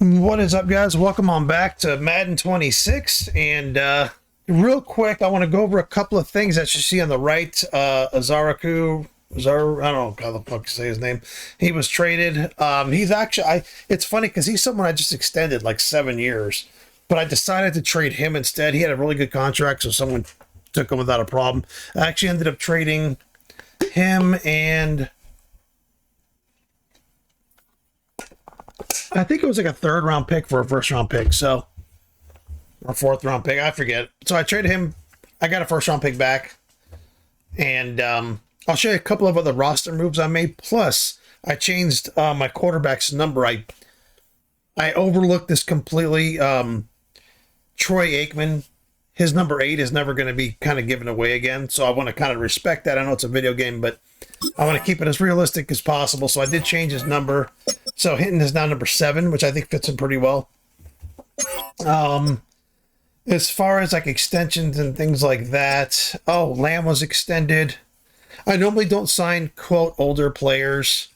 What is up, guys? Welcome on back to Madden 26. And real quick, I want to go over a couple of things that you see on the right. Azaraku, I don't know how the fuck to say his name. He was traded. He's actually, it's funny because he's someone I just extended like 7 years, but I decided to trade him instead. He had a really good contract, so someone took him without a problem. I actually ended up trading him, and I think it was like a third round pick for a first round pick. So, or fourth round pick, I forget. So I traded him. I got a first round pick back, and I'll show you a couple of other roster moves I made. Plus, I changed my quarterback's number. I overlooked this completely. Troy Aikman, his number 8 is never going to be kind of given away again. So I want to kind of respect that. I know it's a video game, but I want to keep it as realistic as possible. So I did change his number. So Hinton is now number 7, which I think fits him pretty well. As far as like extensions and things like that, Lamb was extended. I normally don't sign, quote, older players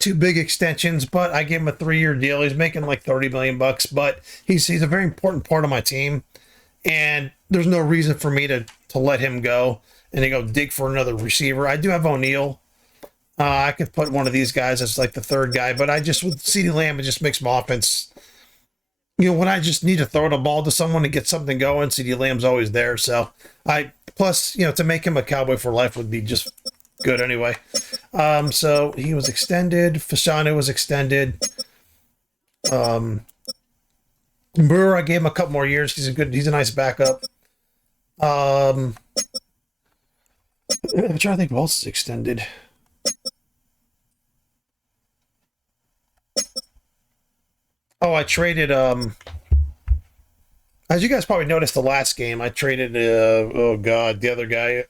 to big extensions, but I gave him a 3-year deal. He's making like 30 million bucks, but he's a very important part of my team, and there's no reason for me to let him go and to go dig for another receiver. I do have O'Neal. I could put one of these guys as like the third guy, but I just, with CeeDee Lamb, it just makes my offense, when I just need to throw the ball to someone to get something going, CeeDee Lamb's always there. So plus, to make him a Cowboy for life would be just good anyway. So he was extended. Fasano was extended. Brewer, I gave him a couple more years. He's a nice backup. I'm trying to think who else is extended. I traded, as you guys probably noticed the last game, I traded, the other guy.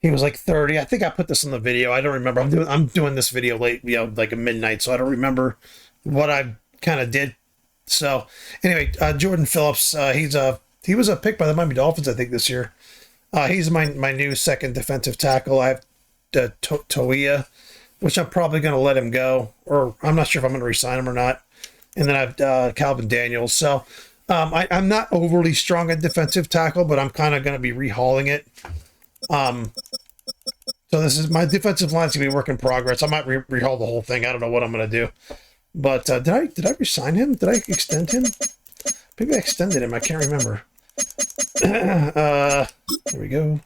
He was like 30. I think I put this in the video. I don't remember. I'm doing this video late, like at midnight, so I don't remember what I kind of did. So anyway, Jordan Phillips, he was a pick by the Miami Dolphins, I think, this year. He's my new second defensive tackle. I have Toia, which I'm probably going to let him go, or I'm not sure if I'm going to resign him or not. And then I have Calvin Daniels. So I'm not overly strong at defensive tackle, but I'm kind of going to be rehauling it. So this is my defensive line's gonna be work in progress. I might rehaul the whole thing. I don't know what I'm gonna do. But did I resign him? Did I extend him? Maybe I extended him. I can't remember. There we go.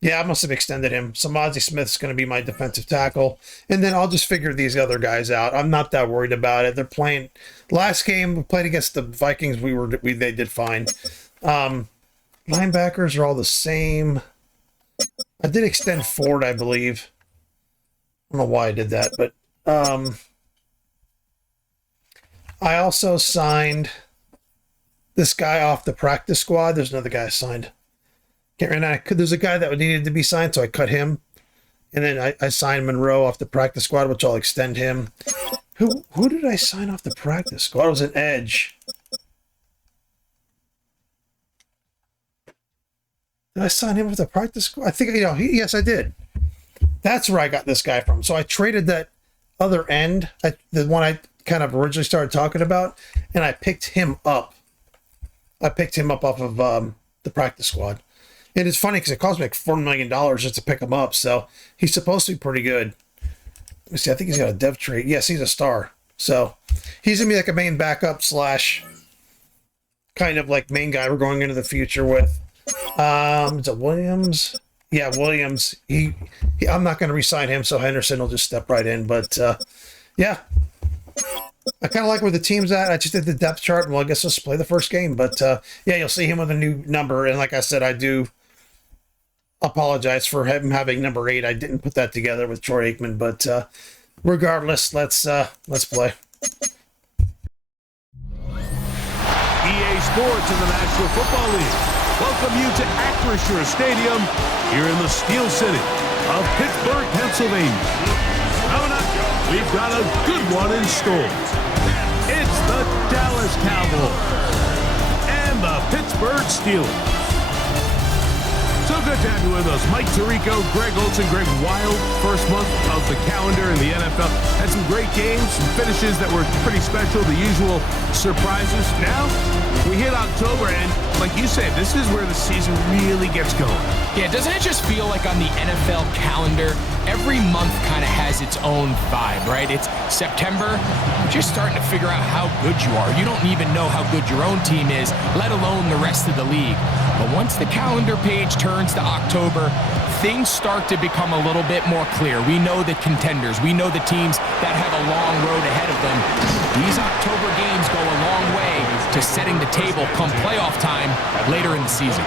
Yeah, I must have extended him. So Mozzie Smith's going to be my defensive tackle. And then I'll just figure these other guys out. I'm not that worried about it. They're playing. Last game, we played against the Vikings. They did fine. Linebackers are all the same. I did extend Ford, I believe. I don't know why I did that, but I also signed this guy off the practice squad. There's another guy I signed. There's a guy that needed to be signed, so I cut him. And then I signed Monroe off the practice squad, which I'll extend him. Who did I sign off the practice squad? It was an edge. Did I sign him with the practice squad? I think, yes, I did. That's where I got this guy from. So I traded that other end, the one I kind of originally started talking about, and I picked him up. I picked him up off of the practice squad. And it's funny because it cost me like $4 million just to pick him up. So he's supposed to be pretty good. Let me see. I think he's got a dev trait. Yes, he's a star. So he's going to be like a main backup / kind of like main guy we're going into the future with. Is it Williams? Yeah, Williams. I'm not going to re-sign him, so Henderson will just step right in. But yeah, I kind of like where the team's at. I just did the depth chart, and I guess let's play the first game. But yeah, you'll see him with a new number. And like I said, I do apologize for him having number 8. I didn't put that together with Troy Aikman, but regardless, let's play. EA Sports in the National Football League welcome you to Acrisure Stadium here in the Steel City of Pittsburgh, Pennsylvania. Coming up, we've got a good one in store. It's the Dallas Cowboys and the Pittsburgh Steelers. So good to have you with us. Mike Tirico, Greg Olson, Greg Wild, first month of the calendar in the NFL. Had some great games, some finishes that were pretty special, the usual surprises. Now, we hit October, and like you said, this is where the season really gets going. Yeah, doesn't it just feel like on the NFL calendar, every month kind of has its own vibe, right? It's September, you're just starting to figure out how good you are. You don't even know how good your own team is, let alone the rest of the league. But once the calendar page turns to October, things start to become a little bit more clear. We know the contenders. We know the teams that have a long road ahead of them. These October games go a long way to setting the table come playoff time later in the season.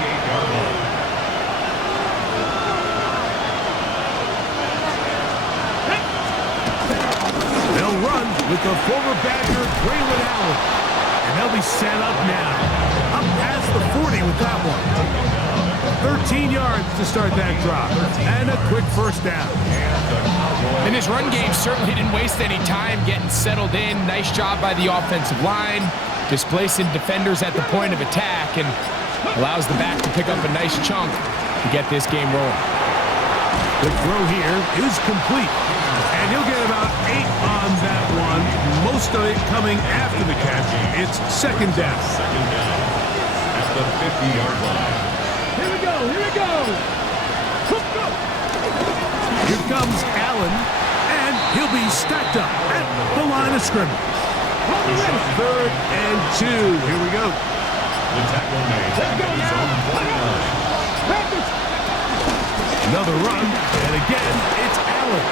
They'll run with the former Badger, Braylon Allen. And they'll be set up now. Up past the 40 with that one. 13 yards to start that drive. And a quick first down. And his run game certainly didn't waste any time getting settled in. Nice job by the offensive line, displacing defenders at the point of attack, and allows the back to pick up a nice chunk to get this game rolling. The throw here is complete. And he'll get about 8 on that one. Most of it coming after the catch. It's second down. Second down at the 50-yard line. Here we go. Here we go. Here comes Allen. And he'll be stacked up at the line of scrimmage. Third and 2. Here we go. The tackle made at his own 49. Another run. And again, it's Allen.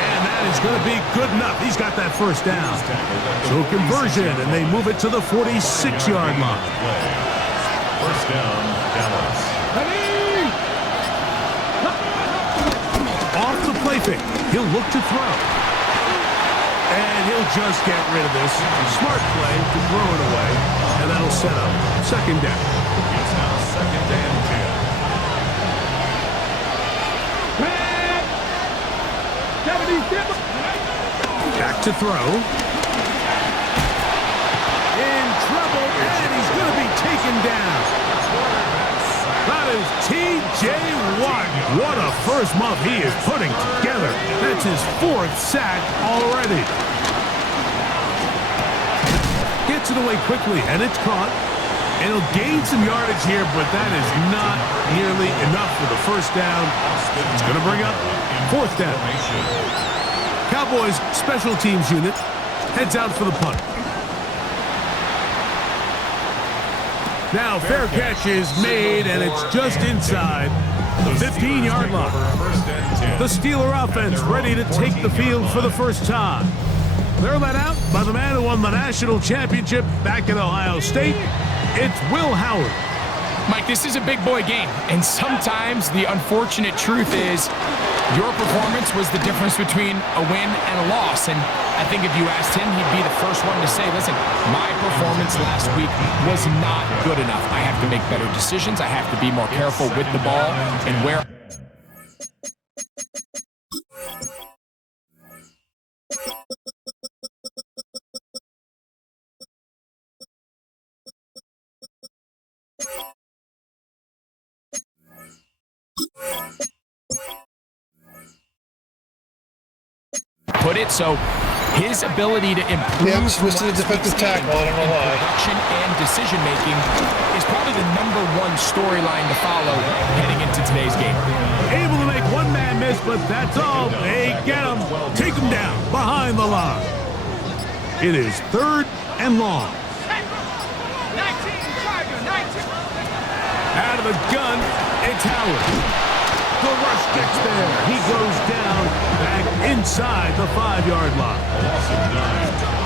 And that is going to be good enough. He's got that first down. So conversion, and they move it to the 46-yard line. First down, Dallas. Off the play fake. He'll look to throw. And he'll just get rid of this. Smart play to throw it away. And that'll set up second down. It's now second and 10. Back to throw. In trouble, and he's going to be taken down. That is T.J. Watt. What a first month he is putting together. That's his 4th sack already. Gets it away quickly, and it's caught. And he'll gain some yardage here, but that is not nearly enough for the first down. It's going to bring up 4th down. Cowboys special teams unit heads out for the punt. Now fair catch is made, and it's just inside the 15-yard line. The Steeler offense ready to take the field for the first time. They're led out by the man who won the national championship back at Ohio State. It's Will Howard. Mike, this is a big boy game, and sometimes the unfortunate truth is your performance was the difference between a win and a loss. And I think if you asked him, he'd be the first one to say, listen, my performance last week was not good enough. I have to make better decisions. I have to be more careful with the ball and where. Put it so his ability to improve missed a defensive tackle. I don't know why. Production and decision making is probably the #1 storyline to follow heading into today's game. Able to make one man miss, but that's all. They get him. Take him down behind the line. It is 3rd and long. Out of the gun, it's Howard. The rush gets there. He goes down back inside the 5-yard line.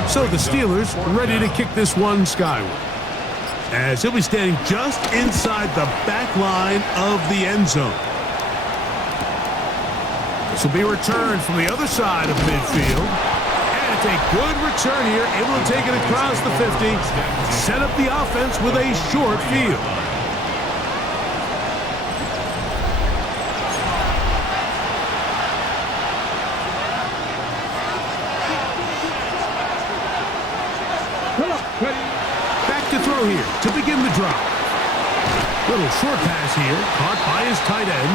So the Steelers ready to kick this one skyward, as he'll be standing just inside the back line of the end zone. This will be returned from the other side of midfield. And it's a good return here, able to take it across the 50, set up the offense with a short field. Back to throw here to begin the drive. Little short pass here, caught by his tight end.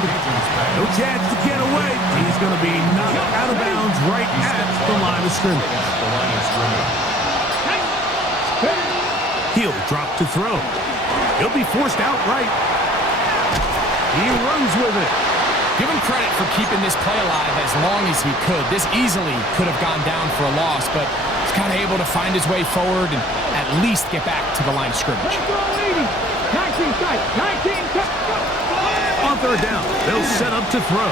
No chance to get away. He's going to be knocked out of bounds right at the line of scrimmage. He'll drop to throw. He'll be forced outright. He runs with it. Give him credit for keeping this play alive as long as he could. This easily could have gone down for a loss, but he's kind of able to find his way forward and at least get back to the line of scrimmage. On third down, they'll set up to throw.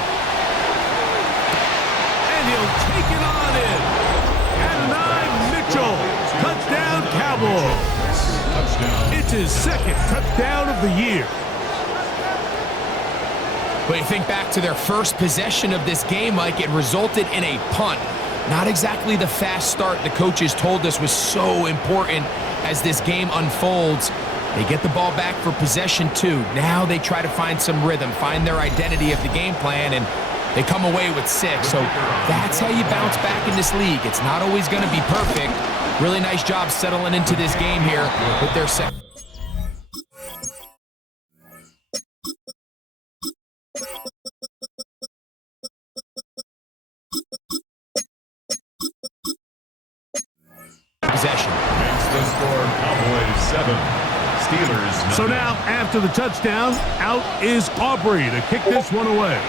And he'll take it on in. Adonai Mitchell. Touchdown, Cowboys. It's his second touchdown of the year. But you think back to their first possession of this game, Mike, it resulted in a punt. Not exactly the fast start the coaches told us was so important as this game unfolds. They get the ball back for possession 2. Now they try to find some rhythm, find their identity of the game plan, and they come away with 6. So that's how you bounce back in this league. It's not always going to be perfect. Really nice job settling into this game here with their set. Possession. Makes the score Cowboys 7, Steelers 9. So now, after the touchdown, out is Aubrey to kick this one away.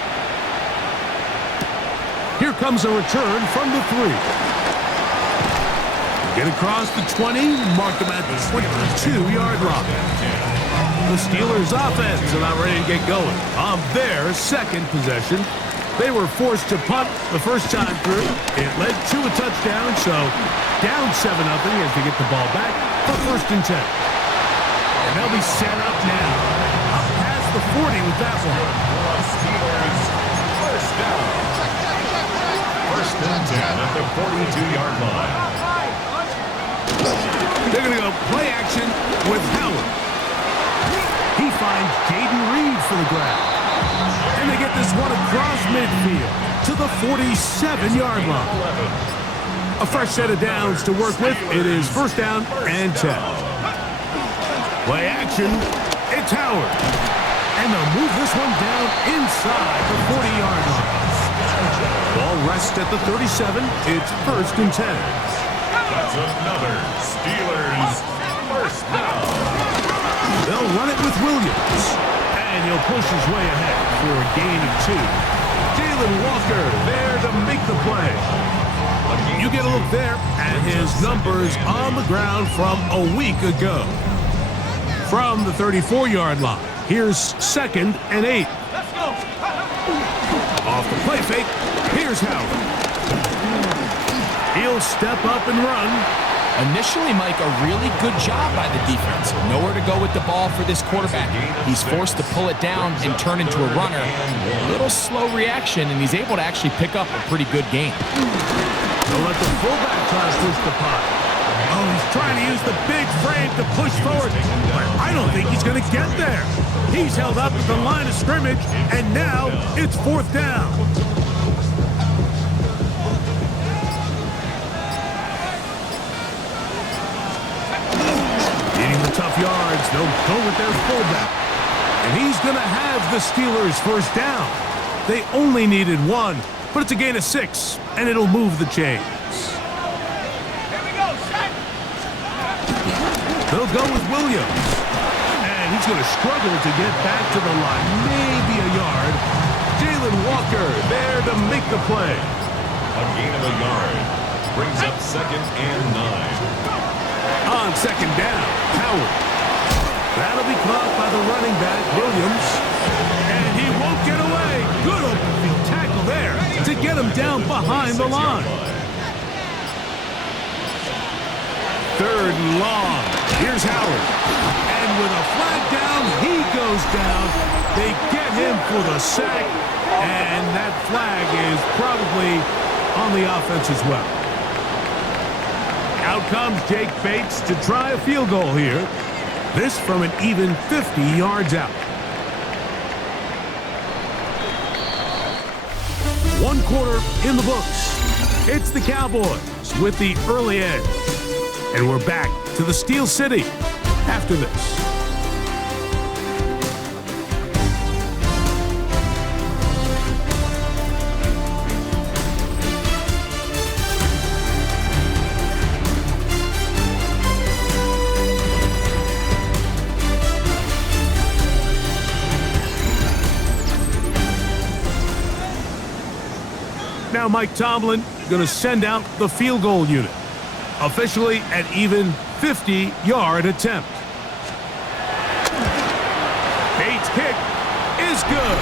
Here comes a return from the 3. Get across the 20, mark them at the 22-yard line. The Steelers' offense is about ready to get going. On their second possession, they were forced to punt the first time through. It led to a touchdown, so down 7-0 as they get the ball back for 1st and 10. And they'll be set up now. Up past the 40 with that one. Steelers first down. 1st and 10 at the 42-yard line. They're going to go play action with Howard. He finds Jaden Reed for the grab. And they get this one across midfield to the 47-yard line. A fresh set of downs to work with. It is 1st down and 10. Play action. It's Howard. And they'll move this one down inside the 40-yard line. Ball rests at the 37. It's 1st and 10. That's another Steelers first down. They'll run it with Williams. And he'll push his way ahead for a gain of 2. Jalen Walker there to make the play. You get a look there at his numbers on the ground from a week ago. From the 34-yard line, here's 2nd and 8. Off the play fake, here's Howard. He'll step up and run. Initially, Mike, a really good job by the defense. Nowhere to go with the ball for this quarterback. He's forced to pull it down and turn into a runner. A little slow reaction, and he's able to actually pick up a pretty good game. They'll let the fullback try to push the puck. Oh, he's trying to use the big frame to push forward, but I don't think he's going to get there. He's held up at the line of scrimmage, and now it's 4th down. Tough yards, they'll go with their fullback. And he's going to have the Steelers' 1st down. They only needed 1, but it's a gain of 6, and it'll move the chains. They'll go with Williams. And he's going to struggle to get back to the line. Maybe a yard. Jalen Walker there to make the play. A gain of a yard. Brings up 2nd and 9. On 2nd down, Howard. That'll be caught by the running back, Williams. And he won't get away. Good open tackle there to get him down behind the line. 3rd and long. Here's Howard. And with a flag down, he goes down. They get him for the sack. And that flag is probably on the offense as well. Out comes Jake Bates to try a field goal here. This from an even 50 yards out. 1 quarter in the books. It's the Cowboys with the early edge. And we're back to the Steel City after this. Now Mike Tomlin going to send out the field goal unit. Officially an even 50-yard attempt. Bates' kick is good.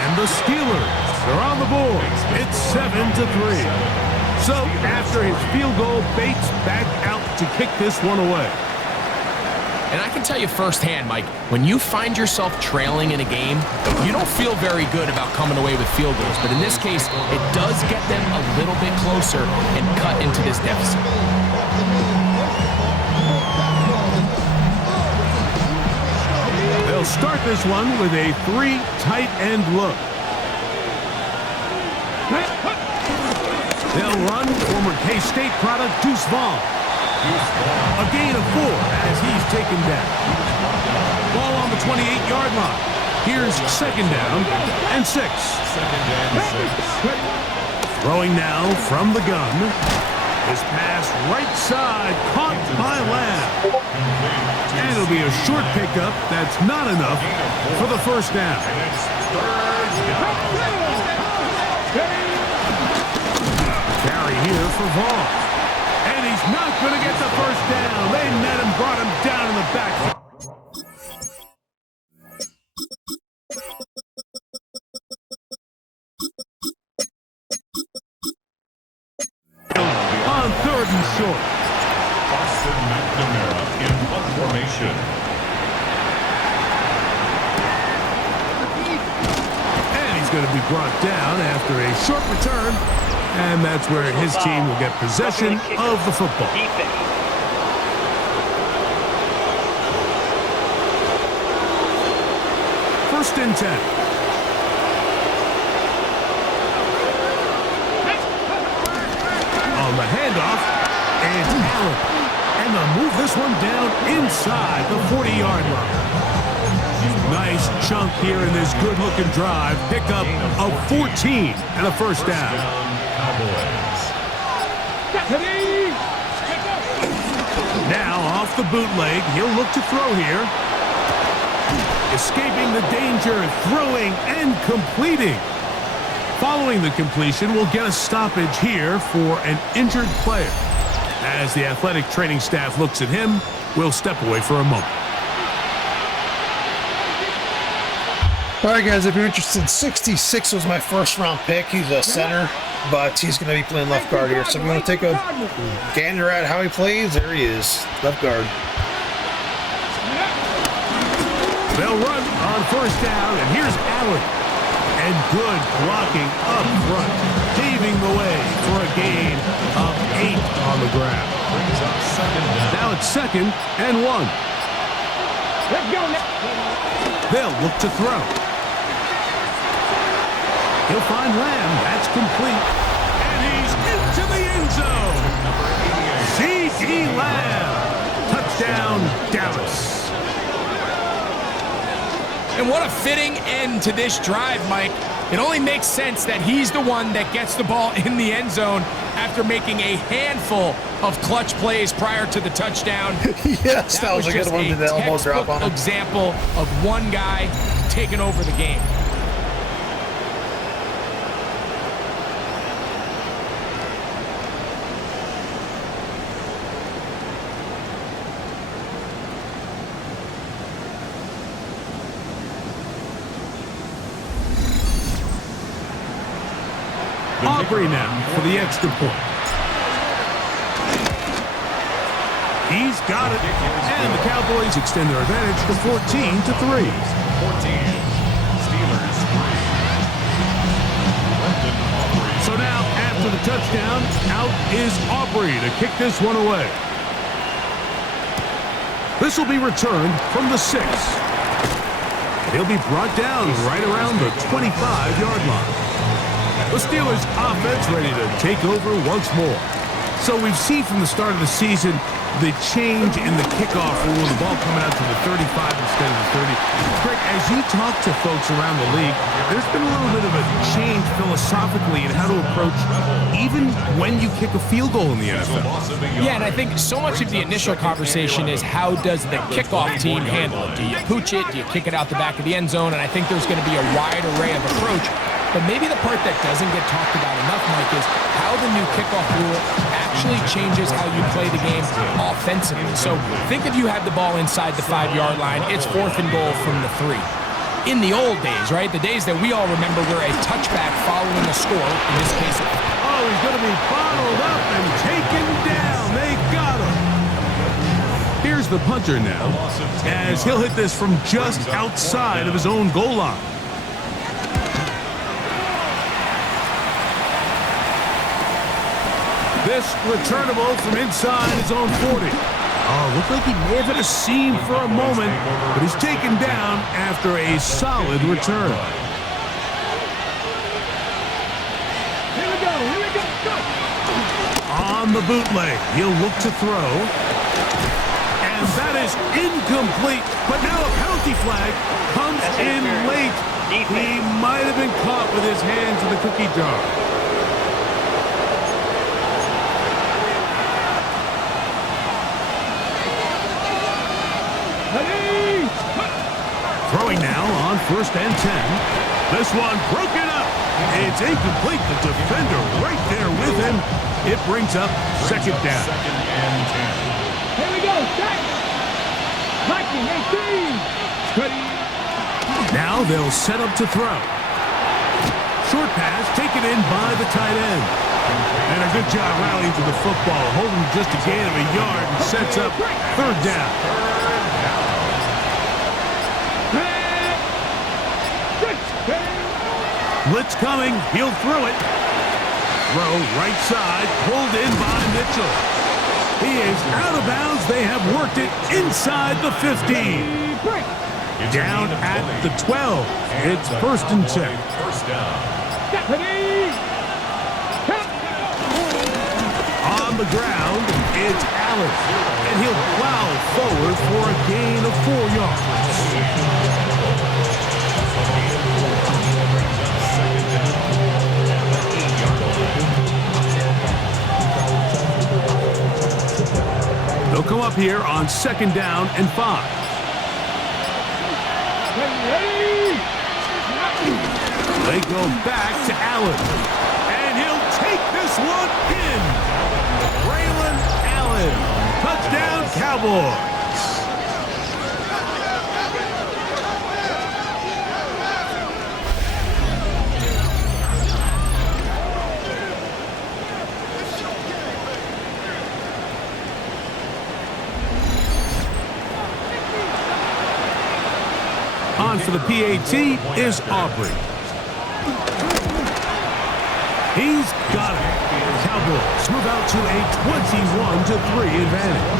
And the Steelers are on the board. It's 7-3. So after his field goal, Bates back out to kick this one away. And I can tell you firsthand, Mike, when you find yourself trailing in a game, you don't feel very good about coming away with field goals. But in this case, it does get them a little bit closer and cut into this deficit. They'll start this one with a 3 tight end look. They'll run former K-State product Deuce Vaughn. A gain of 4 as he's taken down. Ball on the 28-yard line. Here's second down and 6. Throwing now from the gun. His pass right side caught by Lamb. And it'll be a short pickup that's not enough for the first down. Carry here for Vaughn. And he's not going to get the first down. They met him, brought him down in the back. On 3rd and short. Austin McNamara in punt formation. And he's going to be brought down after a short return. And that's where his team will get possession of the football. First and 10. On the handoff, and Allen. And they'll move this one down inside the 40-yard line. Nice chunk here in this good-looking drive. Pickup of 14 and a first down. Cowboys. Now off the bootleg, he'll look to throw here. Escaping the danger, throwing and completing. Following the completion, we'll get a stoppage here for an injured player. As the athletic training staff looks at him, we'll step away for a moment. All right, guys, if you're interested, 66 was my first-round pick. He's a center, but he's going to be playing left guard here. So if you want to take a gander at how he plays, there he is, left guard. They'll run on first down, and here's Allen. And good blocking up front, paving the way for a gain of 8 on the ground. Brings up second down. Now it's 2nd and 1. Let's go now. They'll look to throw. He'll find Lamb. That's complete. And he's into the end zone. C.D. Lamb. Touchdown, Dallas. And what a fitting end to this drive, Mike. It only makes sense that he's the one that gets the ball in the end zone after making a handful of clutch plays prior to the touchdown. Yes, that was a good one. Did the elbow drop on him? Example of one guy taking over the game. Aubrey now for the extra point. He's got it. And the Cowboys extend their advantage to 14-3. 14. Steelers 3. So now, after the touchdown, out is Aubrey to kick this one away. This will be returned from the 6. He'll be brought down right around the 25-yard line. The Steelers' offense ready to take over once more. So we've seen from the start of the season the change in the kickoff rule, the ball coming out to the 35 instead of the 30. Greg, as you talk to folks around the league, there's been a little bit of a change philosophically in how to approach even when you kick a field goal in the NFL. Yeah, and I think so much of the initial conversation is how does the kickoff team handle it? Do you pooch it? Do you kick it out the back of the end zone? And I think there's going to be a wide array of approach. But maybe the part that doesn't get talked about enough, Mike, is how the new kickoff rule actually changes how you play the game offensively. So think if you have the ball inside the 5-yard line, it's 4th and goal from the 3. In the old days, right, the days that we all remember where a touchback following a score, in this case. Oh, he's going to be bottled up and taken down. They got him. Here's the punter now, as he'll hit this from just outside of his own goal line. This returnable from inside his own 40. Oh, looked like he may have hit a seam for a moment, but he's taken down after a solid return. Here we go, go! On the bootleg, he'll look to throw. And that is incomplete, but now a penalty flag comes in late. He might have been caught with his hands in the cookie jar. Throwing now on 1st and 10. This one broken up. It's incomplete. The defender right there with him. It brings up 2nd down. Here we go, set! Viking 18! Now they'll set up to throw. Short pass taken in by the tight end. And a good job rallying to the football, holding just a gain of a yard and sets up 3rd down. Blitz coming. He'll throw it. Throw right side. Pulled in by Mitchell. He is out of bounds. They have worked it inside the 15. Down at the 12. It's 1st and 10. On the ground, it's Allen. And he'll plow forward for a gain of 4 yards. They'll come up here on 2nd down and 5. They go back to Allen. And he'll take this one in. Braylon Allen. Touchdown, Cowboys. On for the PAT is Aubrey. He's got it. Cowboys move out to a 21-3 advantage.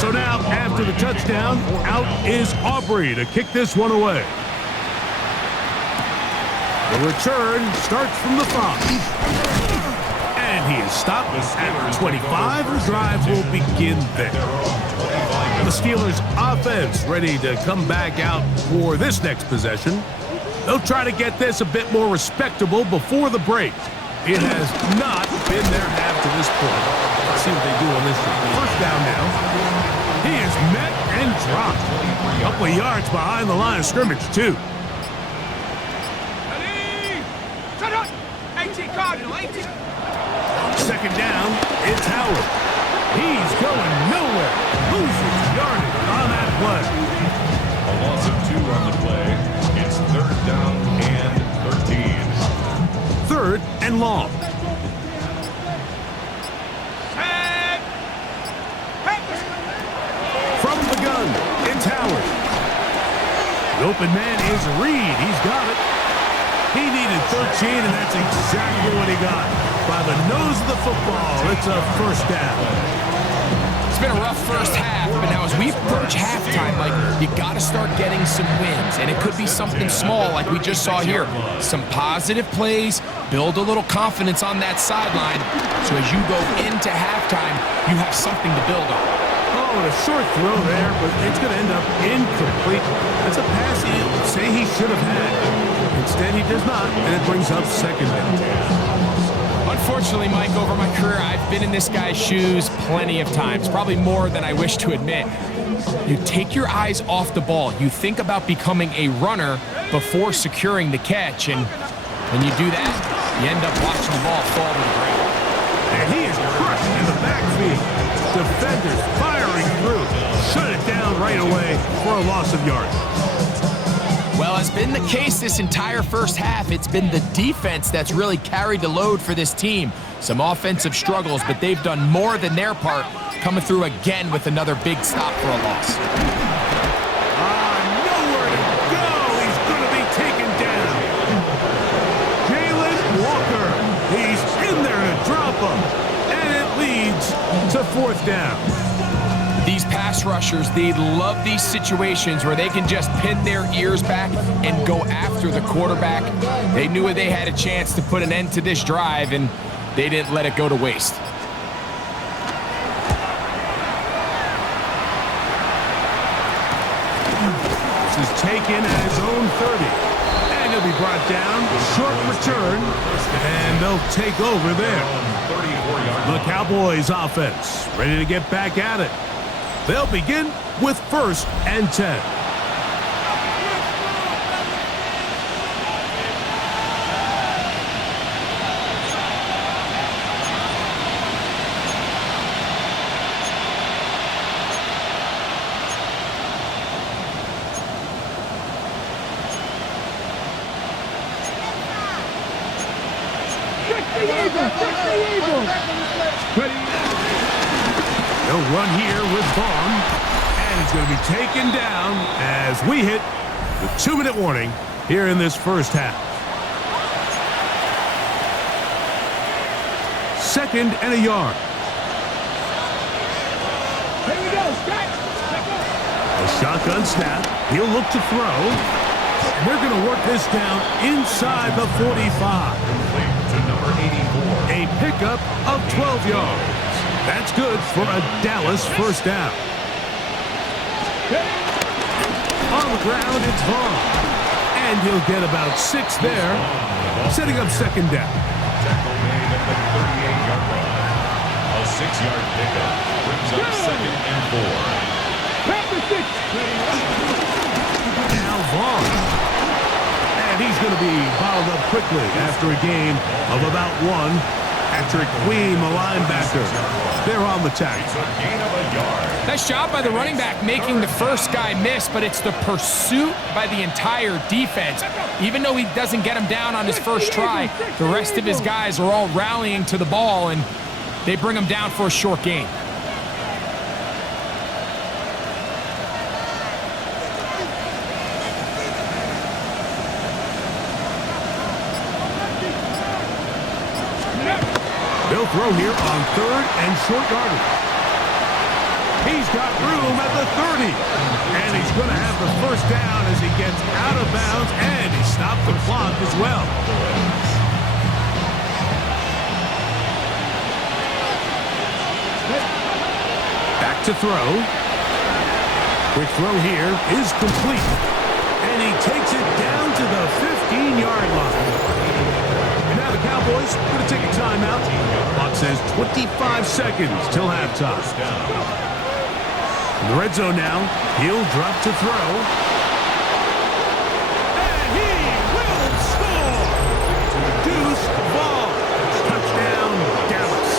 So now, after the touchdown, out is Aubrey to kick this one away. The return starts from the 5. And he is stopped at 25. The drive will begin there. The Steelers' offense ready to come back out for this next possession. They'll try to get this a bit more respectable before the break. It has not been their half to this point. Let's see what they do on this one. 1st down now. He is met and dropped. A couple of yards behind the line of scrimmage, too. 2nd down, it's Howard. He's going nowhere. Loses yardage on that play. A loss of 2 on the play. It's 3rd down and 13. 3rd and long. From the gun, it's Howard. The open man is Reed. He's got it. He needed 13, and that's exactly what he got. By the nose of the football, it's a 1st down. It's been a rough first half, but now as we approach halftime, like, you got to start getting some wins, and it could be something small like we just saw here. Some positive plays, build a little confidence on that sideline, so as you go into halftime, you have something to build on. Oh, and a short throw there, but it's going to end up incomplete. That's a pass he'd say he should have had. Instead, he does not, and it brings up 2nd down. Unfortunately, Mike, over my career, I've been in this guy's shoes plenty of times, probably more than I wish to admit. You take your eyes off the ball. You think about becoming a runner before securing the catch, and when you do that, you end up watching the ball fall to the ground. And he is crushed in the backfield. Defenders firing through. Shut it down right away for a loss of yards. Well, as been the case this entire first half, it's been the defense that's really carried the load for this team. Some offensive struggles, but they've done more than their part, coming through again with another big stop for a loss. Nowhere to go. He's going to be taken down. Jalen Walker. He's in there to drop him. And it leads to fourth down. These pass rushers, they love these situations where they can just pin their ears back and go after the quarterback. They knew they had a chance to put an end to this drive, and they didn't let it go to waste. This is taken at his own 30. And he'll be brought down. Short return. And they'll take over there. The Cowboys offense ready to get back at it. They'll begin with 1st and 10. They'll run here with Vaughn, and he's going to be taken down as we hit the 2-minute warning here in this first half. 2nd and a yard. Here we go. A shotgun snap. He'll look to throw. And they're going to work this down inside the 45. To number 84. A pickup of 12 yards. That's good for a Dallas first down. On the ground, it's Vaughn. And he'll get about 6 there, setting up 2nd down. Tackle made at the 38-yard line. A 6-yard pickup brings up 2nd and 4. Now Vaughn. And he's going to be bottled up quickly after a gain of about 1. Patrick Queen, the linebacker. They're on the tackle. Gain of a yard. Nice job by the running back making the first guy miss, but it's the pursuit by the entire defense. Even though he doesn't get him down on his first try, the rest of his guys are all rallying to the ball, and they bring him down for a short gain. They'll throw here on 3rd and short yardage. He's got room at the 30. And he's going to have the first down as he gets out of bounds, and he stopped the clock as well. Back to throw. Quick throw here is complete. And he takes it down to the 15-yard line. Cowboys going to take a timeout. Clock says 25 seconds till halftime. In the red zone now, he'll drop to throw. And he will score! Deuce Vaughn. Touchdown, Dallas.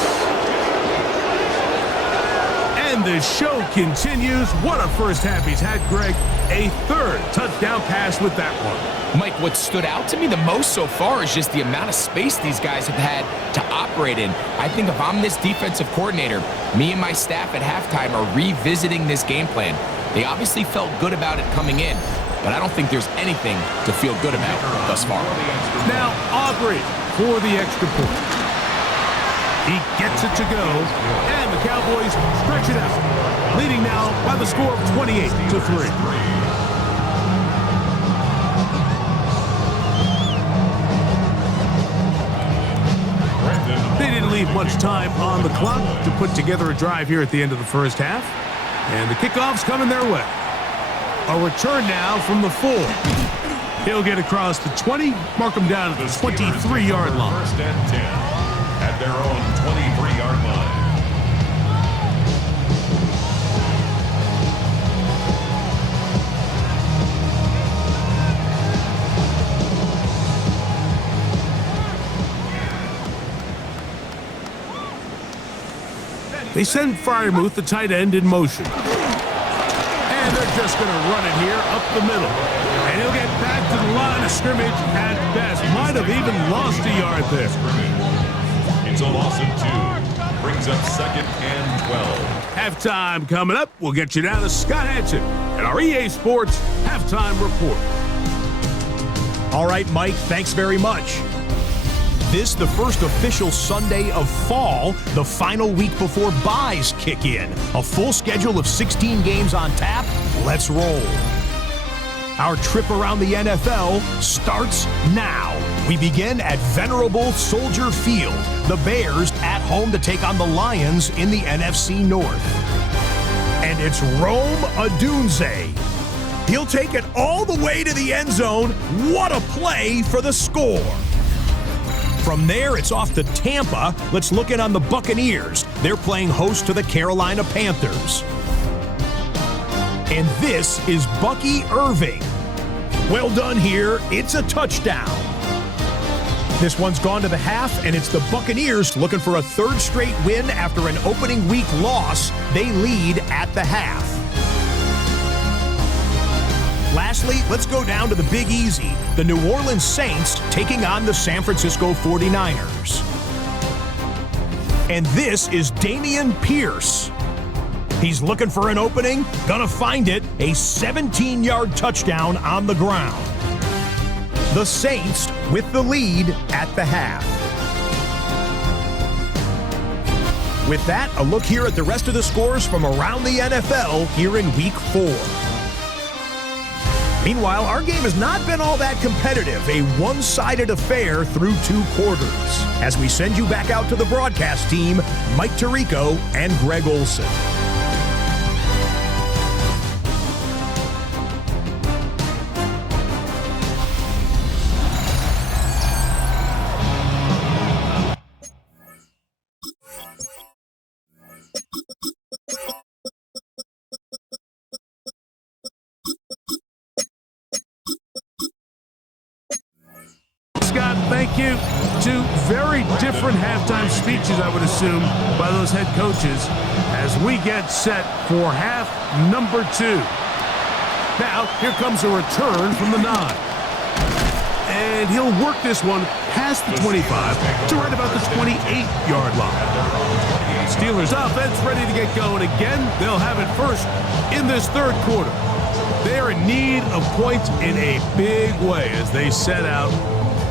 And the show continues. What a first half he's had, Greg. A 3rd touchdown pass with that one. Mike, what stood out to me the most so far is just the amount of space these guys have had to operate in. I think if I'm this defensive coordinator, me and my staff at halftime are revisiting this game plan. They obviously felt good about it coming in, but I don't think there's anything to feel good about thus far. Now Aubrey for the extra point. He gets it to go, and the Cowboys stretch it out, leading now by the score of 28-3. They didn't leave much time on the clock to put together a drive here at the end of the first half. And the kickoff's coming their way. A return now from the 4. He'll get across the 20, mark him down at the 23-yard line. 1st and 10 at their own 23-yard line. They send Fryermuth, the tight end, in motion. And they're just going to run it here up the middle. And he'll get back to the line of scrimmage at best. Might have even lost a yard there. It's a loss of 2. Brings up 2nd and 12. Halftime coming up. We'll get you down to Scott Hansen at our EA Sports Halftime Report. All right, Mike, thanks very much. This, the first official Sunday of fall, the final week before byes kick in. A full schedule of 16 games on tap. Let's roll. Our trip around the NFL starts now. We begin at venerable Soldier Field. The Bears at home to take on the Lions in the NFC North. And it's Rome Odunze. He'll take it all the way to the end zone. What a play for the score. From there, it's off to Tampa. Let's look in on the Buccaneers. They're playing host to the Carolina Panthers. And this is Bucky Irving. Well done here. It's a touchdown. This one's gone to the half, and it's the Buccaneers looking for a third straight win after an opening week loss. They lead at the half. Lastly, let's go down to the Big Easy. The New Orleans Saints taking on the San Francisco 49ers. And this is Dameon Pierce. He's looking for an opening, gonna find it, a 17-yard touchdown on the ground. The Saints with the lead at the half. With that, a look here at the rest of the scores from around the NFL here in Week 4. Meanwhile, our game has not been all that competitive, a one-sided affair through 2 quarters. As we send you back out to the broadcast team, Mike Tirico and Greg Olson. Scott, thank you. 2 very different halftime speeches, I would assume, by those head coaches as we get set for half number 2. Now, here comes a return from the 9. And he'll work this one past the 25 to right about the 28-yard line. Steelers offense ready to get going again. They'll have it first in this 3rd quarter. They're in need of points in a big way as they set out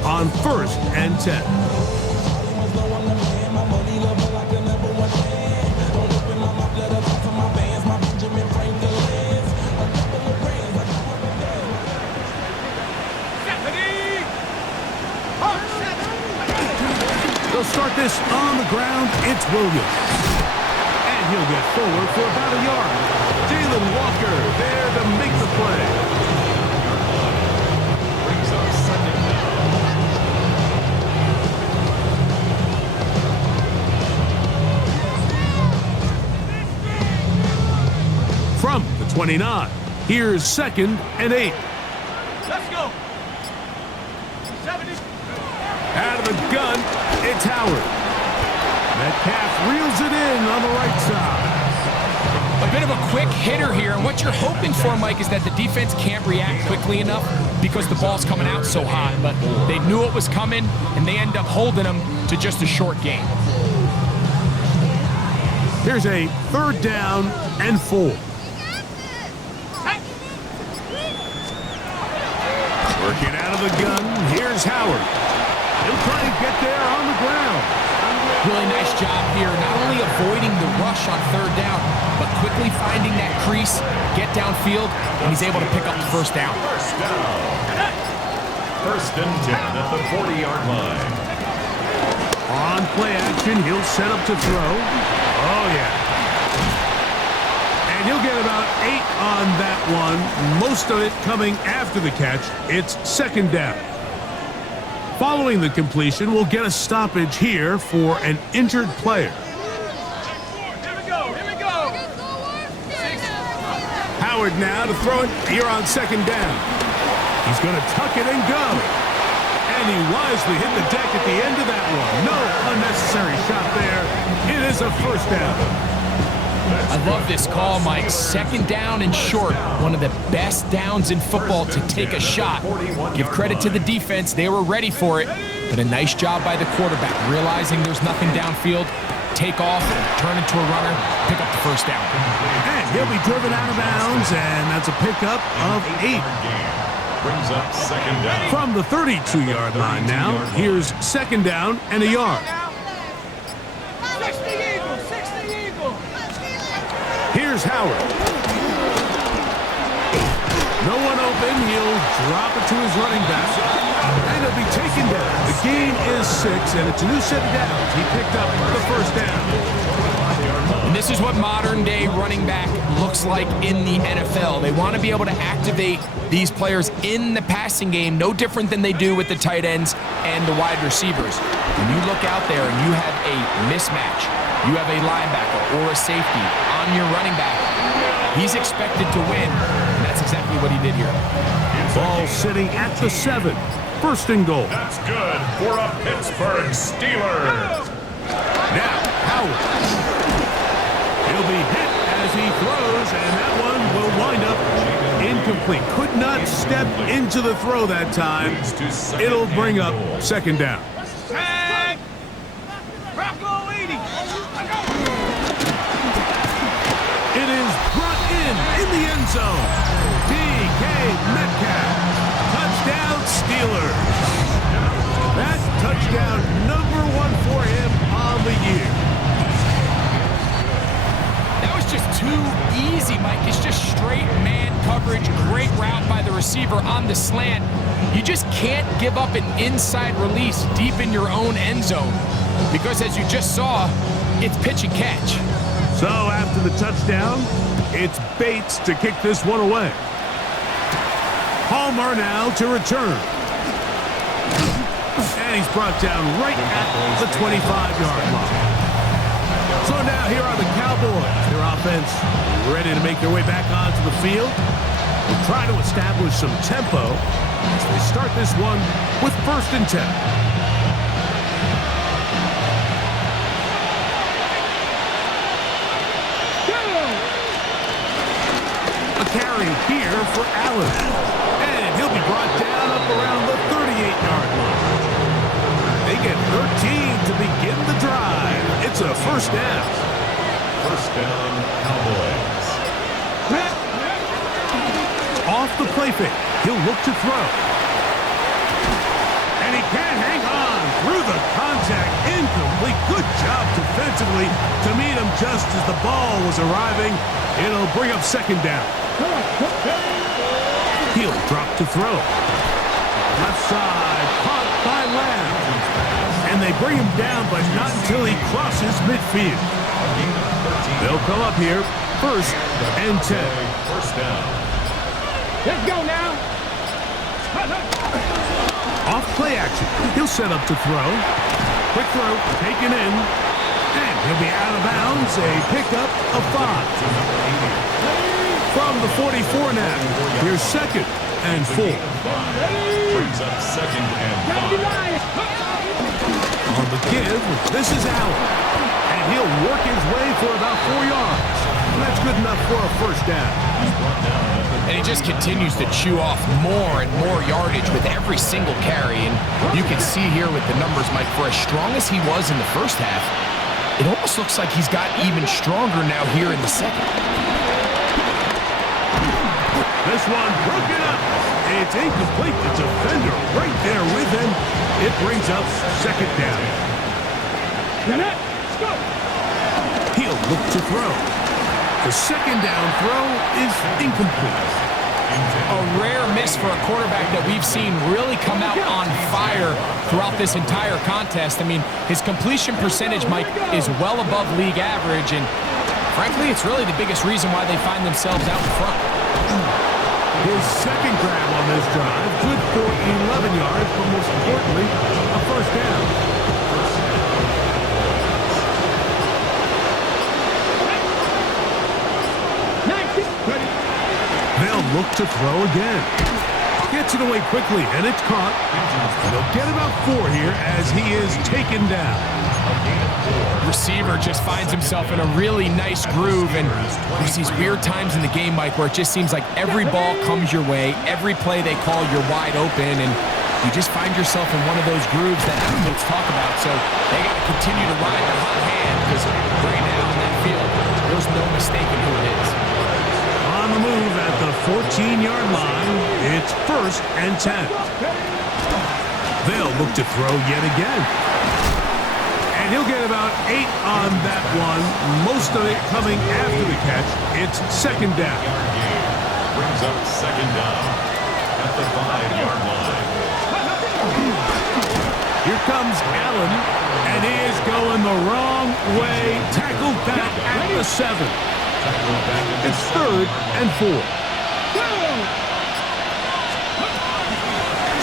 on 1st and 10. They'll start this on the ground. It's Williams. And he'll get forward for about a yard. Jalen Walker there to make the play. Brings up 2nd down. From the 29, here's 2nd and 8. Let's go. 70. Out of the gun, it's Howard. Metcalf reels it in on the right side. A bit of a quick hitter here, and what you're hoping for, Mike, is that the defense can't react quickly enough because the ball's coming out so hot. But they knew it was coming, and they end up holding them to just a short game. Here's a 3rd down and 4. Working out of the gun, here's Howard. He'll try and get there on the ground. Really nice job here, not only avoiding the rush on 3rd down, but quickly finding that crease, get downfield, and he's able to pick up the 1st down. 1st down. 1st and 10 at the 40-yard line. On play action, he'll set up to throw. Oh, yeah. And he'll get about 8 on that one, most of it coming after the catch. It's 2nd down. Following the completion, we'll get a stoppage here for an injured player. Here we go. Howard now to throw it here on second down. He's going to tuck it and go. And he wisely hit the deck at the end of that one. No unnecessary shot there. It is a first down. I love this call, Mike. Second down and short. One of the best downs in football to take a shot. Give credit to the defense. They were ready for it. But a nice job by the quarterback, realizing there's nothing downfield. Take off, turn into a runner, pick up the first down. And he'll be driven out of bounds, and that's a pickup of 8. Brings up second down. From the 32-yard line now, here's second down and a yard. 60 Eagle. Here's Howard. No one open. He'll drop it to his running back. And he'll be taken down. The gain is 6, and it's a new set of downs. He picked up the first down. And this is what modern-day running back looks like in the NFL. They want to be able to activate these players in the passing game, no different than they do with the tight ends and the wide receivers. When you look out there and you have a mismatch, you have a linebacker or a safety on your running back, he's expected to win, and that's exactly what he did here. Ball sitting at the 7. First and goal. That's good for a Pittsburgh Steelers. Now, Howard. He'll be hit as he throws, and that one will wind up incomplete. Could not step into the throw that time. It'll bring up second down. Tag. Rocco 80. It is brought in the end zone. DK Metcalf. Touchdown Steelers. That's touchdown number 1 for him on the year. That was just too easy, Mike. It's just straight man coverage. Great route by the receiver on the slant. You just can't give up an inside release deep in your own end zone because, as you just saw, it's pitch and catch. So after the touchdown, it's Bates to kick this one away. Palmer now to return. And he's brought down right at the 25-yard line. So now here are the Cowboys. Their offense ready to make their way back onto the field. They'll try to establish some tempo as they start this one with 1st and 10. A carry here for Allen. And he'll be brought down up around the 38-yard line. They get 13 to begin the drive. It's a first down. First down, Cowboys. Off the play fake. He'll look to throw. And he can't hang on through the contact. Incomplete. Good job defensively to meet him just as the ball was arriving. It'll bring up second down. He'll drop to throw. Left side, caught by Lamb. And they bring him down, but not until he crosses midfield. They'll come up here, 1st and 10. First down. Let's go now. Off play action. He'll set up to throw. Quick throw, taken in. And he'll be out of bounds. A pickup of 5. From the 44 now. Here's 2nd and 4. Brings up second and 5. On the give, this is Allen. And he'll work his way for about 4 yards. And that's good enough for a first down. And he just continues to chew off more and more yardage with every single carry. And you can see here with the numbers, Mike, for as strong as he was in the first half, it almost looks like he's got even stronger now here in the second. This one broken up. It's incomplete. The defender right there with him. It brings up second down. Let's go. He'll look to throw. The second down throw is incomplete. A rare miss for a quarterback that we've seen really come out on fire throughout this entire contest. I mean, his completion percentage, Mike, is well above league average, and frankly, it's really the biggest reason why they find themselves out in front. His second grab on this this drive. Good for 11 yards, but most importantly, a first down. They'll look to throw again. Gets it away quickly, and it's caught. They'll get about 4 here as he is taken down. Receiver just finds himself in a really nice groove, and there's these weird times in the game, Mike, where it just seems like every ball comes your way, every play they call, you're wide open, and you just find yourself in one of those grooves that athletes talk about. So they got to continue to ride the hot hand, because right now in that field, there's no mistaking who it is. On the move at the 14-yard line, it's 1st and 10. They'll look to throw yet again. And he'll get about 8 on that one, most of it coming after the catch. It's 2nd down. Brings up 2nd down at the 5-yard line. Here comes Allen, and he is going the wrong way. Tackled back at the 7. It's 3rd and 4.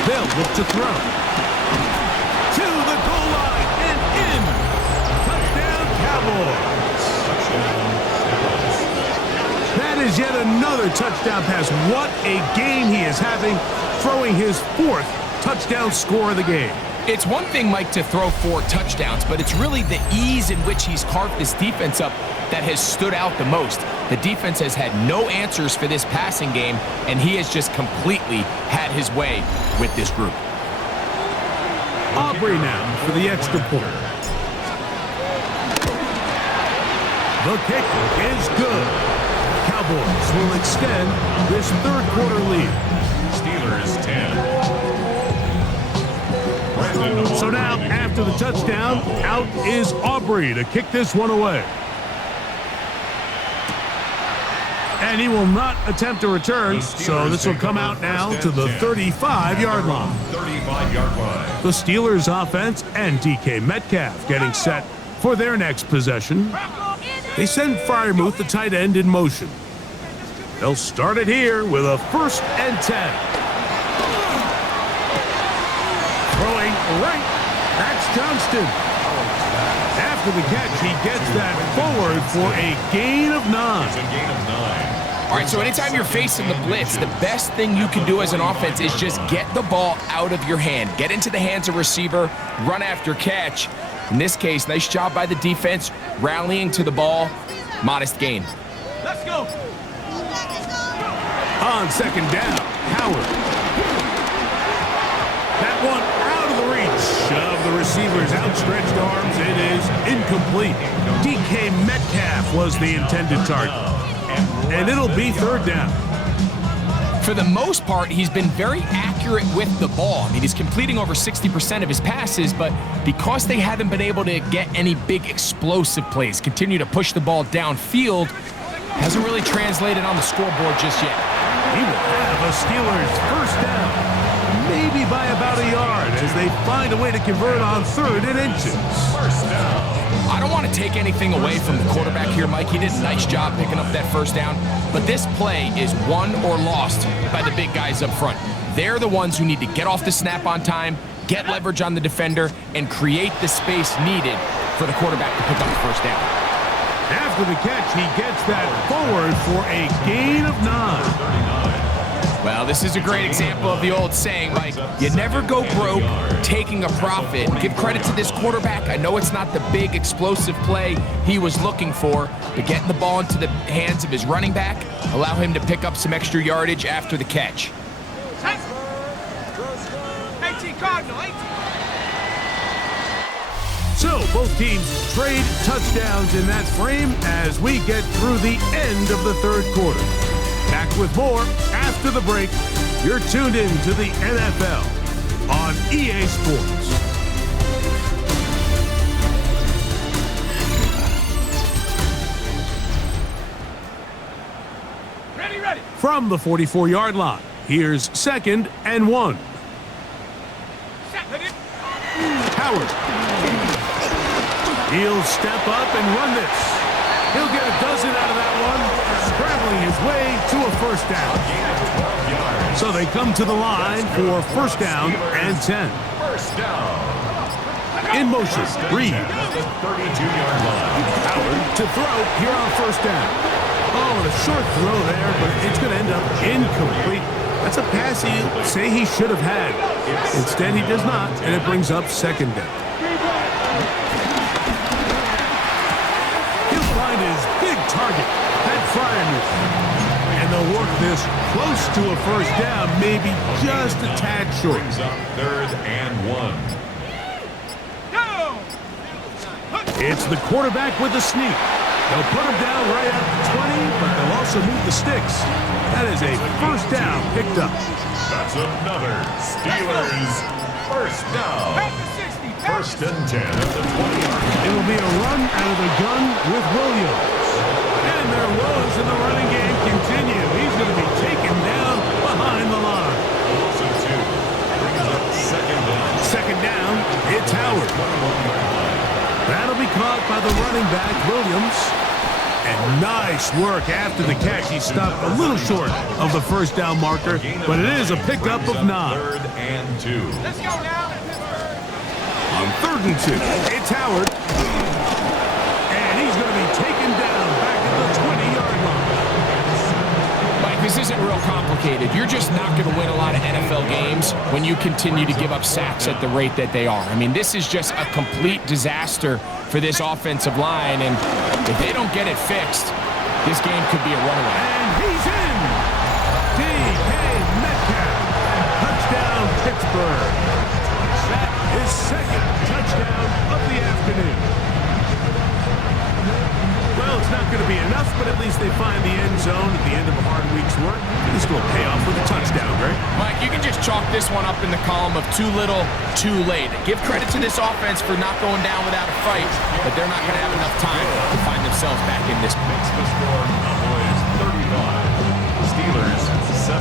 They'll look to throw. To the goal line and in. Touchdown, Cowboys. That is yet another touchdown pass. What a game he is having, throwing his 4th touchdown score of the game. It's one thing, Mike, to throw 4 touchdowns, but it's really the ease in which he's carved this defense up that has stood out the most. The defense has had no answers for this passing game, and he has just completely had his way with this group. Aubrey now for the extra point. The kick is good. Cowboys will extend this 3rd quarter lead. Steelers 10. So now, after the touchdown, out is Aubrey to kick this one away. And he will not attempt a return, so this will come out now to the 35-yard line. 35-yard line. The Steelers offense and DK Metcalf getting set for their next possession. They send Freiermuth, the tight end, in motion. They'll start it here with a 1st and 10. Throwing right, that's Johnston. After the catch, he gets that forward for a gain of 9. It's a gain of 9. All right, so anytime you're facing the blitz, the best thing you can do as an offense is just get the ball out of your hand. Get into the hands of receiver, run after catch. In this case, nice job by the defense, rallying to the ball. Modest gain. Let's go. On 2nd down, Howard. That one out of the reach of the receiver's outstretched arms. It is incomplete. DK Metcalf was the intended target. And it'll be 3rd down. For the most part, he's been very accurate with the ball. I mean, he's completing over 60% of his passes, but because they haven't been able to get any big explosive plays, continue to push the ball downfield, hasn't really translated on the scoreboard just yet. He will have a Steelers 1st down, maybe by about a yard, as they find a way to convert on 3rd and inches. 1st down. I don't want to take anything away from the quarterback here, Mike. He did a nice job picking up that 1st down, but this play is won or lost by the big guys up front. They're the ones who need to get off the snap on time, get leverage on the defender, and create the space needed for the quarterback to pick up the 1st down. After the catch, he gets that forward for a gain of 9. Well, this is a great example of the old saying, Mike, you never go broke taking a profit. Give credit to this quarterback. I know it's not the big explosive play he was looking for, but getting the ball into the hands of his running back, allow him to pick up some extra yardage after the catch. 18 Cardinal, 18. So both teams trade touchdowns in that frame as we get through the end of the 3rd quarter. Back with more after the break. You're tuned in to the NFL on EA Sports. Ready. From the 44-yard line, here's 2nd and 1. Howard. He'll step up and run this. He'll get a dozen out of that one. Scramble battling his way to a first down. So they come to the line for first down and 10. First down. In motion, Reed. The 32-yard line. Howard to throw here on first down. Oh, and a short throw there, but it's going to end up incomplete. That's a pass he say he should have had. Instead, he does not, and it brings up second down. He'll find his big target, Pat Fryermuth. And they'll work this close to a first down, maybe just a tad short. Brings up third and 1. It's the quarterback with the sneak. They'll put him down right at the 20, but they'll also move the sticks. That is a first down picked up. That's another Steelers first down. First and 10 at the 20-yard line. It'll be a run out of the gun with Williams. And their woes in the running game continue. He's going to be taken down behind the line. Wilson 2 brings up second down. Second down, it's Howard. That'll be caught by the running back, Williams. And nice work after the catch. He stopped a little short of the first down marker, but it is a pickup of 9. Third and 2. Let's go now. On third and 2, it's Howard. And he's going to be taken down back at the 20-yard line. Mike, this isn't real complicated. You're just not going to win a lot of NFL games when you continue to give up sacks at the rate that they are. I mean, this is just a complete disaster for this offensive line, and if they don't get it fixed, this game could be a runaway. And he's in! D.K. Metcalf. Touchdown, Pittsburgh. That is second touchdown of the afternoon. Well, it's not going to be enough, but at least they find the end zone at the end of a hard week's work. This will pay off with a touchdown, Greg. Mike, you can just chalk this one up in the column of too little, too late. Give credit to this offense for not going down without a fight, but they're not going to have enough time to find themselves back in this. Makes the score Cowboys 35. Steelers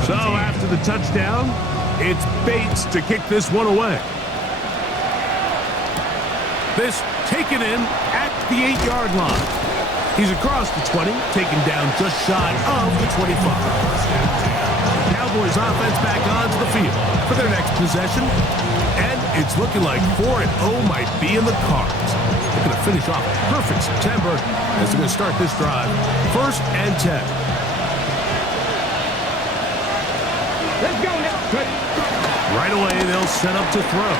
17. So after the touchdown, it's Bates to kick this one away. This taken in at the 8-yard line. He's across the 20, taken down just shy of the 25. Cowboys offense back onto the field for their next possession. And it's looking like 4-0 might be in the cards. They're going to finish off a perfect September as they're going to start this drive. First and 10. Let's go now. Right away, they'll set up to throw.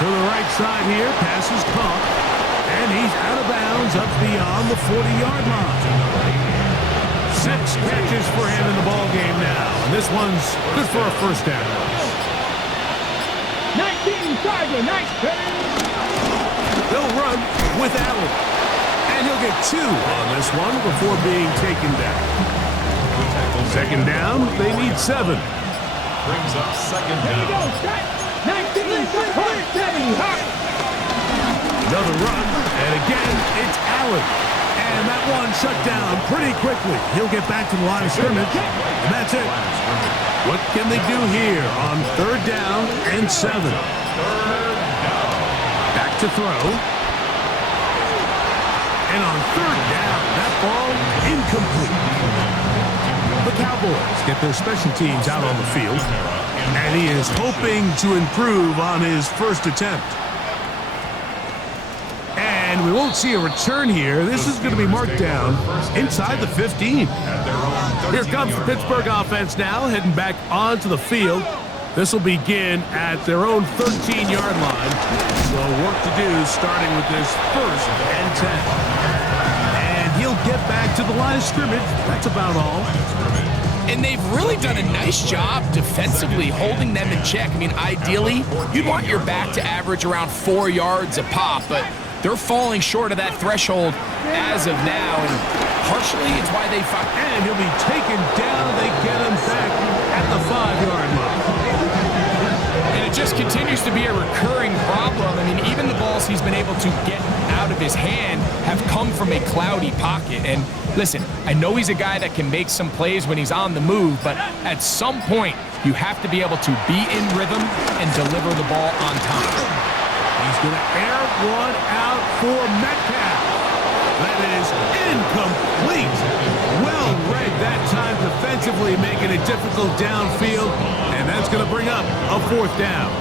To the right side here, pass is caught. And he's out of bounds up beyond the 40-yard line. 6 catches for him in the ball game now. And this one's good for a first down. 19 Tiger, nice play. They'll run with Allen. And he'll get 2 on this one before being taken down. Second down, they need 7. Brings up second Here we go, down. set. 19, 7, Another run, and again, it's Allen. And that one shut down pretty quickly. He'll get back to the line of scrimmage, and that's it. What can they do here on third down and 7? Back to throw. And on third down, that ball incomplete. The Cowboys get their special teams out on the field, and he is hoping to improve on his first attempt. And we won't see a return here. This is going to be marked down inside the 15. Here comes the Pittsburgh offense now, heading back onto the field. This will begin at their own 13-yard line. So work to do starting with this first and 10. And he'll get back to the line of scrimmage. That's about all. And they've really done a nice job defensively holding them in check. I mean, ideally, you'd want your back to average around 4 yards a pop, but they're falling short of that threshold as of now, and partially it's why they fight. And he'll be taken down. They get him back at the 5-yard line. And it just continues to be a recurring problem. I mean, even the balls he's been able to get out of his hand have come from a cloudy pocket. And listen, I know he's a guy that can make some plays when he's on the move, but at some point, you have to be able to be in rhythm and deliver the ball on time. He's going to air one out for Metcalf. That is incomplete. Well read that time defensively, making it difficult downfield, and that's going to bring up a 4th down.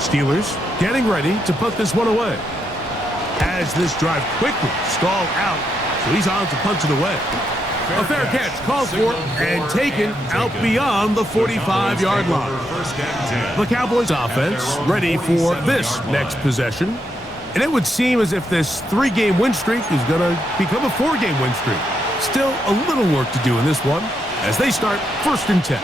Steelers getting ready to put this one away. As this drive quickly stalled out, so he's on to punch it away. A fair catch called for and taken out beyond the 45-yard line. The Cowboys offense ready for this next possession. And it would seem as if this 3-game win streak is going to become a 4-game win streak. Still a little work to do in this one as they start 1st and 10.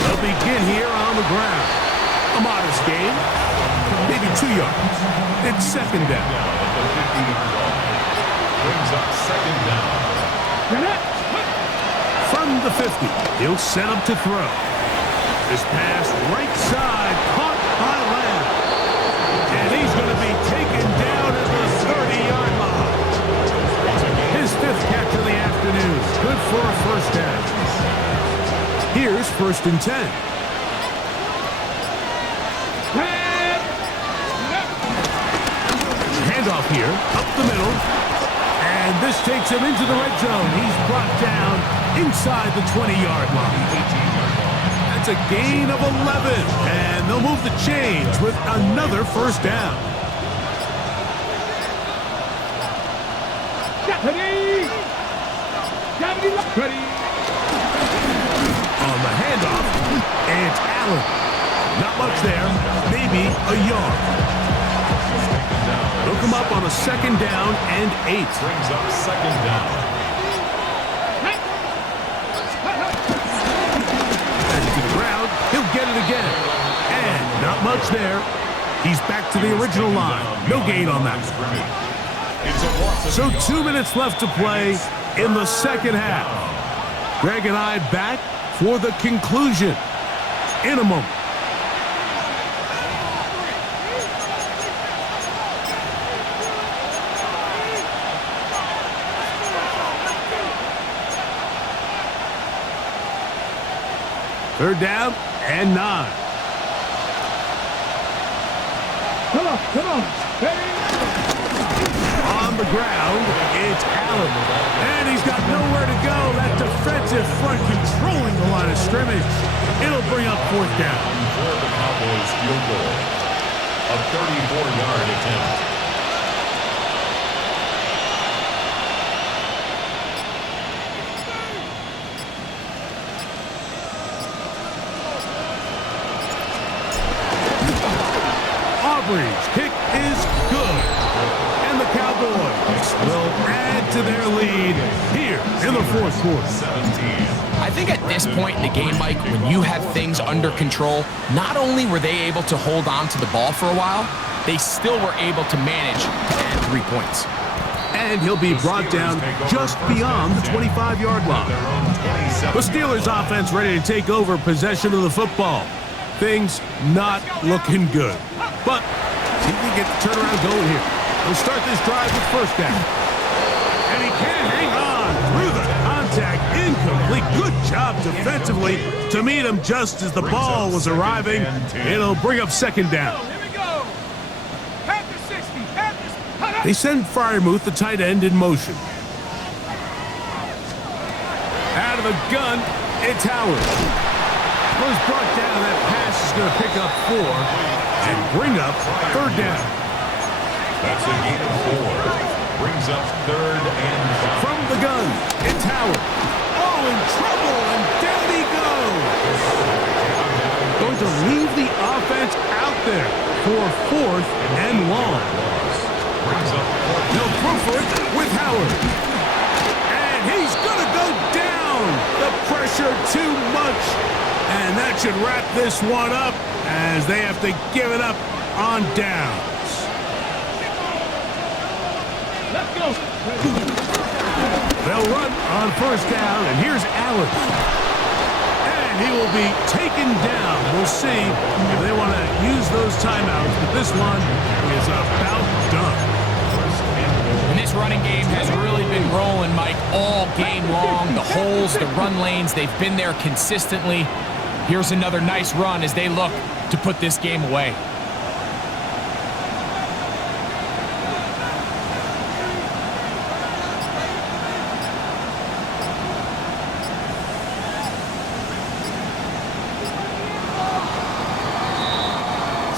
They'll begin here on the ground. A modest gain, maybe 2 yards. It's 2nd down. Brings up 2nd down. From the 50, he'll set up to throw. This pass right side caught by Lamb. And he's going to be taken down at the 30-yard line. His 5th catch of the afternoon. Good for a 1st down. Here's 1st and 10. Handoff here, up the middle. And this takes him into the red zone. He's brought down inside the 20-yard line. That's a gain of 11. And they'll move the chains with another 1st down. On the handoff, it's Allen. Not much there, maybe a yard. They'll come up on a 2nd down and 8. Brings up 2nd down. And to the ground, he'll get it again. And not much there. He's back to the original line. No gain on that. So 2 minutes left to play in the 2nd half. Greg and I back for the conclusion in a moment. Third down and 9. Come on. Hey. On the ground, it's Allen. And he's got nowhere to go. That defensive front controlling the line of scrimmage. It'll bring up 4th down. For the Cowboys field goal. A 34-yard attempt. Aubry's kick is good. And the Cowboys will add to their lead here in the 4th quarter. 17. I think at this point in the game, Mike, when you have things under control, not only were they able to hold on to the ball for a while, they still were able to manage to add 3 points. And he'll be brought down just beyond the 25-yard line. The Steelers offense ready to take over possession of the football. Things not looking good. But see if we can get the turnaround going here. We'll start this drive with 1st down. And he can't hang on through the contact. Incomplete. Good job defensively to meet him just as the ball was arriving. It'll bring up 2nd down. Here we go. Panther 60. Panthers. They send Freiermuth, the tight end, in motion. Out of the gun, it's Howard. Was brought down. That pass is going to pick up 4 and bring up 3rd down. That's a gain of 4. Brings up 3rd and 5. From the gun, it's Howard. Oh, in trouble, and down he goes. Going to leave the offense out there for 4th and long. Brings up 4th. They'll throw for it with Howard. And he's going to go down. The pressure too much. And that should wrap this one up as they have to give it up on downs. Let's go. They'll run on 1st down, and here's Allen. And he will be taken down. We'll see if they want to use those timeouts, but this one is about done. And this running game has really been rolling, Mike, all game long. The holes, the run lanes, they've been there consistently. Here's another nice run as they look to put this game away.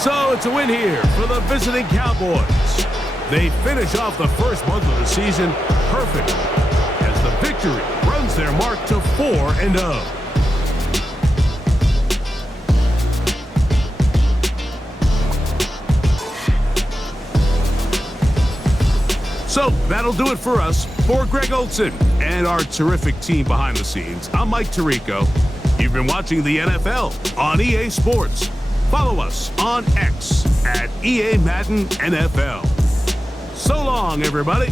So it's a win here for the visiting Cowboys. They finish off the first month of the season perfectly as the victory runs their mark to 4-0. So that'll do it for us. For Greg Olson and our terrific team behind the scenes, I'm Mike Tirico. You've been watching the NFL on EA Sports. Follow us on X at EA Madden NFL. So long, everybody.